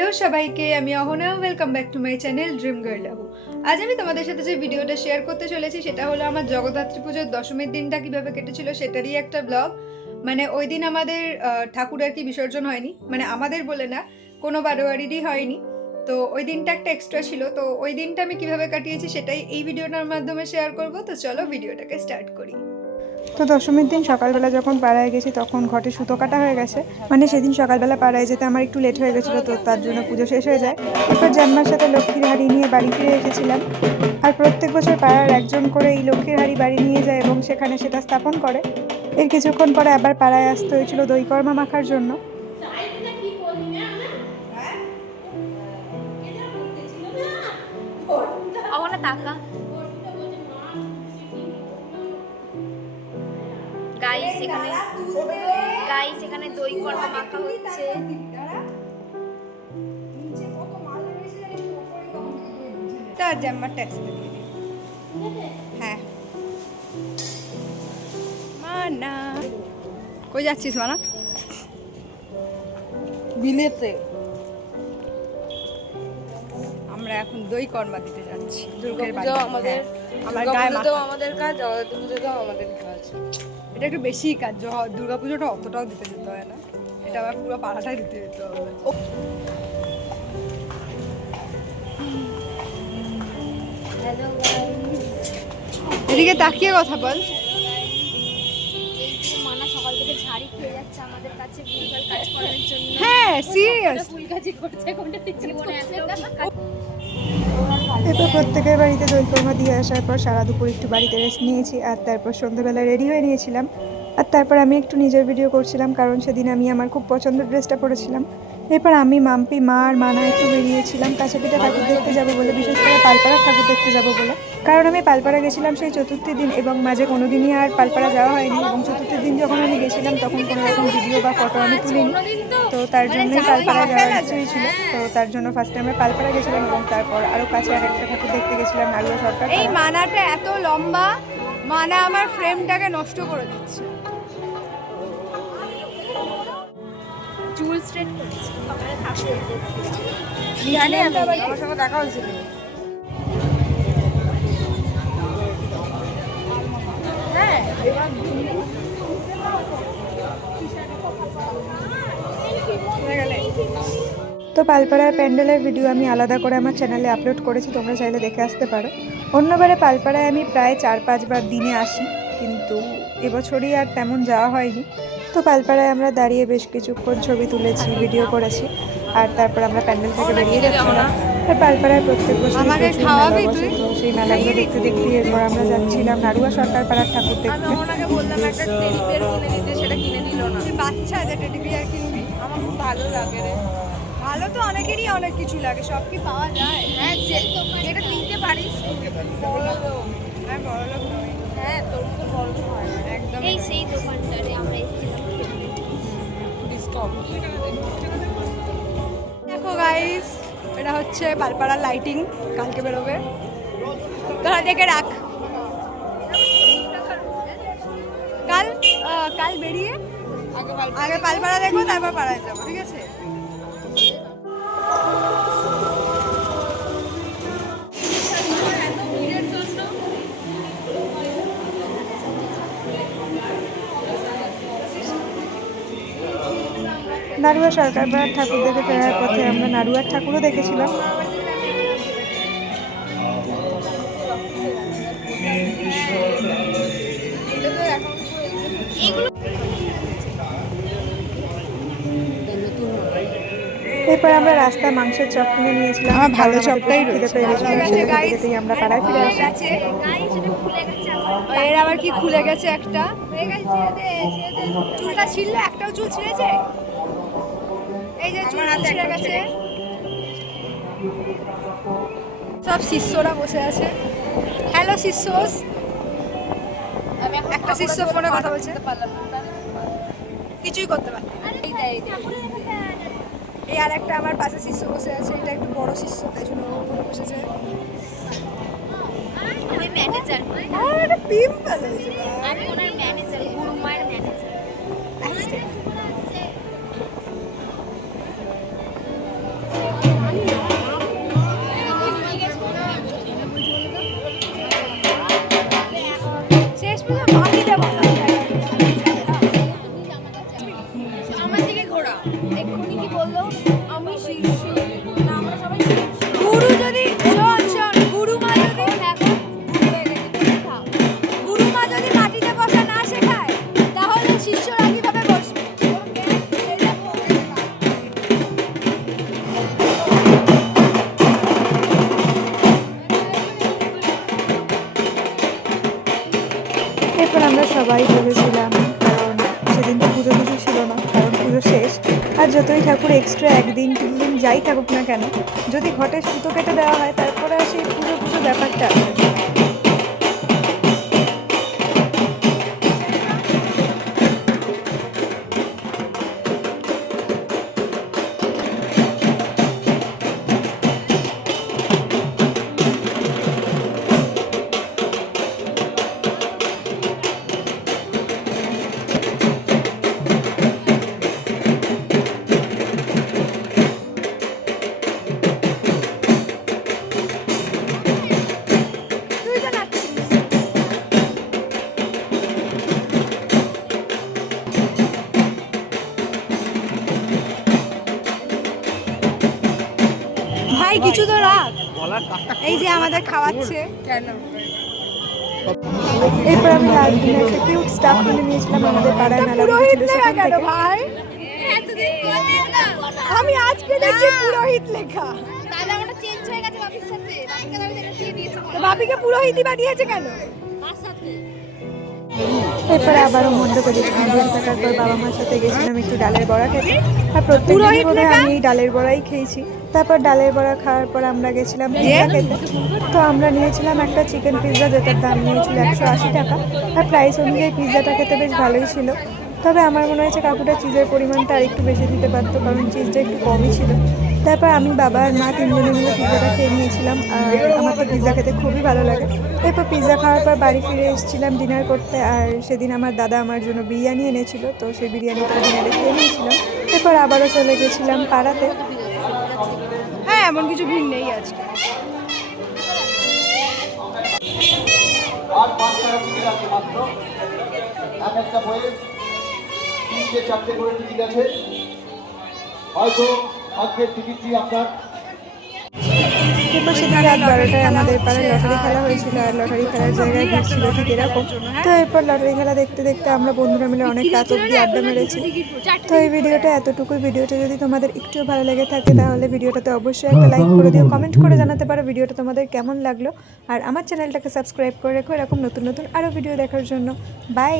Hello সবাইকে, আমি Ahana. Welcome back to my channel dream girl লাহু। আজ আমি তোমাদের সাথে যে ভিডিওটা শেয়ার করতে চলেছি সেটা হলো আমার জগদ্ধাত্রী পুজোর দশমীর দিনটা কিভাবে কেটেছিল সেটারই একটা ব্লগ। মানে ওই দিন আমাদের ঠাকুর আর কি বিসর্জন হয়নি, মানে আমাদের বলে না, কোনো বারোয়ারিরই হয়নি। তো ওই দিনটা একটা এক্সট্রা ছিল, তো ওই দিনটা আমি কিভাবে কাটিয়েছি সেটাই এই ভিডিওটার মাধ্যমে শেয়ার করব। তো চলো ভিডিওটাকে স্টার্ট করি। তো দশমীর দিন সকালবেলা যখন পাড়ায় গেছি তখন ঘটে সুতো কাটা হয়ে গেছে। মানে সেদিন সকালবেলা পাড়ায় যেতে আমার একটু লেট হয়ে গেছিলো, তো তার জন্য পুজো শেষ হয়ে যায়। এরপর জন্মার সাথে লক্ষ্মীর হাড়ি নিয়ে বাড়ি ফিরে এসেছিলাম। আর প্রত্যেক বছর পাড়ার একজন করে এই লক্ষ্মীর হাড়ি বাড়ি নিয়ে যায় এবং সেখানে সেটা স্থাপন করে। এর কিছুক্ষণ পরে আবার পাড়ায় আসতে হয়েছিল দই কর্মা মাখার জন্য। গাইস এখানে দই কর্মা মাখা হচ্ছে। তার জাম্মার ট্যাক্সি হ্যাঁ মানা। কই যাচ্ছিস মানা? বিলেতে আমরা এখন দই কর্মা দিতে যাচ্ছি। দুর্গাপূজা আমাদের, আমার গায়ে মাখা। আমাদের কাজ, দুর্গাপূজাটাও আমাদের কাজ। এটা একটু বেশি কাজ। দুর্গাপুজোটা অতটাও দিতে যেতে হয় না, এটা আবার পুরো পাড়াটাই দিতে যেতে হবে। এদিকে তাকিয়ে কথা বল। মানা সকাল থেকে ঝাড়ি খেয়ে যাচ্ছে আমাদের কাছে ভুলভাল কাজ করার জন্য। হ্যাঁ সিরিয়াস। ফুল কাজই করছে, কোনটা জীবনে এরপর প্রত্যেকের বাড়িতে দই কর্মা দিয়ে আসার পর সারা দুপুর একটু বাড়িতে রেস্ট নিয়েছি, আর তারপর সন্ধ্যাবেলা রেডি হয়ে নিয়েছিলাম। আর তারপর আমি একটু নিজের ভিডিও করছিলাম, কারণ সেদিন আমি আমার খুব পছন্দের ড্রেসটা পরেছিলাম। এরপর আমি, মাম্পি, মা আর মানা একটু বেরিয়েছিলাম কাছেপিঠে ঠাকুর দেখতে যাবো বলে, বিশেষ করে পালপাড়ার ঠাকুর দেখতে যাবো বলে। কারণ আমি পালপাড়া গেছিলাম সেই চতুর্থী দিন এবং মাঝে কোনো দিনই আর পালপাড়া যাওয়া হয়নি, এবং চতুর্থীর দিন যখন আমি গেছিলাম তখন কোনো রকম ভিডিও বা ফটো আমি তুলিনি। তো তার জন্যই পালপাড়া যাওয়ার ইচ্ছেই ছিল। তো তার জন্য ফার্স্টে আমরা পালপাড়া গেছিলাম এবং তারপর আরও কাছে আর একটা ঠাকুর দেখতে গেছিলাম, নাড়ুয়া সরকার। এই মানাটা এত লম্বা, মানা আমার ফ্রেমটাকে নষ্ট করে দিচ্ছে। চুল স্ট্রেট করছে সকালে ঠাকুর জানি আমি, আমার সঙ্গে দেখা হয়েছিল। হ্যাঁ এবার তো পালপাড়ার প্যান্ডেলের ভিডিও আমি আলাদা করে আমার চ্যানেলে আপলোড করেছি, তোমরা চাইলে দেখে আসতে পারো। অন্যবারে পালপাড়ায় আমি প্রায় 4-5 বার দিনে আসি, কিন্তু এবছরই আর তেমন যাওয়া হয়নি। তো পালপাড়ায় আমরা দাঁড়িয়ে বেশ কিছুক্ষণ ছবি তুলেছি, ভিডিও করেছি, আর তারপর আমরা প্যান্ডেল থেকে বেরিয়ে যাচ্ছিলাম। আর পালপাড়ায় প্রত্যেক বছর আমাকে খাওয়াবি তুই? সেই মেলাগুলো দেখতে দেখতে এরপর আমরা যাচ্ছিলাম নাড়ুয়া সরকার পাড়ার ঠাকুর আমি দেখতে। ওনাকে বললাম একটা টেডি বিয়ার কিনে দিতে, সেটা কিনে দিল না। তুই বাচ্চা যে টেডি বিয়ার কিনবি? আমার খুব ভালো লাগে রে। ভালো তো অনেকেরই অনেক কিছু লাগে, সব কি পাওয়া যায়? হ্যাঁ যেটা দিতে পারিস বড় লোক। আমি বড় লোক নই। হ্যাঁ তোর মতো বড় লোক হয় না একদম এই সেই দোকানটারে আমরা এসেছিলাম ডিসকাউন্ট। দেখো গাইস, এটা হচ্ছে পালপাড়ার লাইটিং, কালকে বেরোবে, তোরা দেখে রাখ। কাল বেরিয়ে আগে পালপাড়া দেখবো, তারপর পাড়ায় যাবো, ঠিক আছে? নাড়ুয়া সরকার পাড়ার ঠাকুর দেখে ফেরার পথে আমরা নাড়ুয়ার ঠাকুরও দেখেছিলাম। এরপর আমরা রাস্তায় মাংসের চপ কিনে নিয়েছিলাম। আমার ভালো কারণ আমাদের চপটাই প্রচুর খিদে রয়েছে। পেয়ে গেছিল, ঠিক আছে, সেটা guys। খেতেই আমরা পাড়ায় ফিরে আসি। এর আবার কি খুলে গেছে একটা, চুলটা ছিঁড়লে একটাও চুল ছিঁড়েছে, এই যে চুল ছিঁড়ে গেছে। সব শিষ্যরা বসে আছে। হ্যালো শিষ্যস। একটা শিষ্য ফোনে কথা বলছে, কিছুই করতে পারছে না। এই আর একটা আমার পাশে শিষ্য বসে আছে, এটা একটু বড় শিষ্য, তাই জন্য ও উপরে বসেছে। আমি ম্যানেজার, আর একটা পিম্পল হয়েছে। আমি ওনার ম্যানেজার, গুরু মায়ের ম্যানেজার। সবাই ভেবেছিলাম, কারণ সেদিন তো পুজো কিছু ছিল না, কারণ পুজো শেষ। আর যতই ঠাকুর এক্সট্রা 1 দিন 3 দিন যাই থাকুক না কেন, যদি ঘটে সুতো কেটে দেওয়া হয় তারপরে আর সেই পুজো পুজো ব্যাপারটা আসে না। ভাই কিছু তো রাখ, এই যে আমাদের খাওয়াচ্ছে কেন। এরপর আমি লাস্ট দিনে একটা কিউট স্টাফ কিনে নিয়েছিলাম আমাদের পাড়ায় মেলা বসেছিল সেখান থেকে। ভাই আমি আজকে দেখছি পুরোহিত লেখা, তাহলে আমরা চেঞ্জ হয়ে গেছে বাপির সাথে। বাপিকে আমি যেটা দিয়ে দিয়েছি। তো বাপিকে পুরোহিতই বানিয়েছে কেন? কার সাথে? এরপরে আবারও মণ্ডপে ঘুরে থাকার পর বাবা মার সাথে গেছিলাম একটু ডালের বড়া খেতে। আর প্রত্যেকদিনই বোধহয় আমি এই ডালের বড়াই খেয়েছি। তারপর ডালের বড়া খাওয়ার পর আমরা গেছিলাম পিৎজা খেতে। তো আমরা নিয়েছিলাম একটা চিকেন পিৎজা, যেটার দাম নিয়েছিল 180 টাকা। আর প্রাইস অনুযায়ী পিৎজাটা খেতে বেশ ভালোই ছিল। তবে আমার মনে হয়েছে কাকুটা চিজের পরিমাণটা আর একটু বেশি দিতে পারতো, কারণ চিজটা একটু কমই ছিল। তারপর আমি, বাবা আর মা 3 জনে মিলে পিৎজাটা খেয়ে নিয়েছিলাম। আর আমার তো পিৎজা খেতে খুবই ভালো লাগে। এরপর পিৎজা খাওয়ার পর বাড়ি ফিরে এসেছিলাম ডিনার করতে। আর সেদিন আমার দাদা আমার জন্য বিরিয়ানি এনেছিল, তো সেই বিরিয়ানিটা ডিনারে খেয়ে নিয়েছিলাম। এরপর আবারও চলে গেছিলাম পাড়াতে। হ্যাঁ এমন কিছু ভিড় নেই আজকে। আর 5 টাকা টিকিট আছে মাত্র। এক একটা বইয়ে 3-4টে করে টিকিট আছে। হয়তো আজকের টিকিটটি আপনার। এরপর সেদিন রাত 12টায় আমাদের পাড়ায় লটারি খেলা হয়েছিল। আর লটারি খেলার জায়গায় ভিড় ছিল ঠিক এরকম। তো এরপর লটারি খেলা দেখতে দেখতে আমরা বন্ধুরা মিলে অনেক রাত অব্দি আড্ডা মেরেছি। তো এই ভিডিওটা এতটুকুই। ভিডিওটা যদি তোমাদের একটু ভালো লেগে থাকে তাহলে ভিডিওটাতে অবশ্যই একটা লাইক করে দিও, কমেন্ট করে জানাতে পারো ভিডিওটা তোমাদের কেমন লাগলো। আর আমার চ্যানেলটাকে সাবস্ক্রাইব করে রেখো এরকম নতুন নতুন আরও ভিডিও দেখার জন্য। বাই।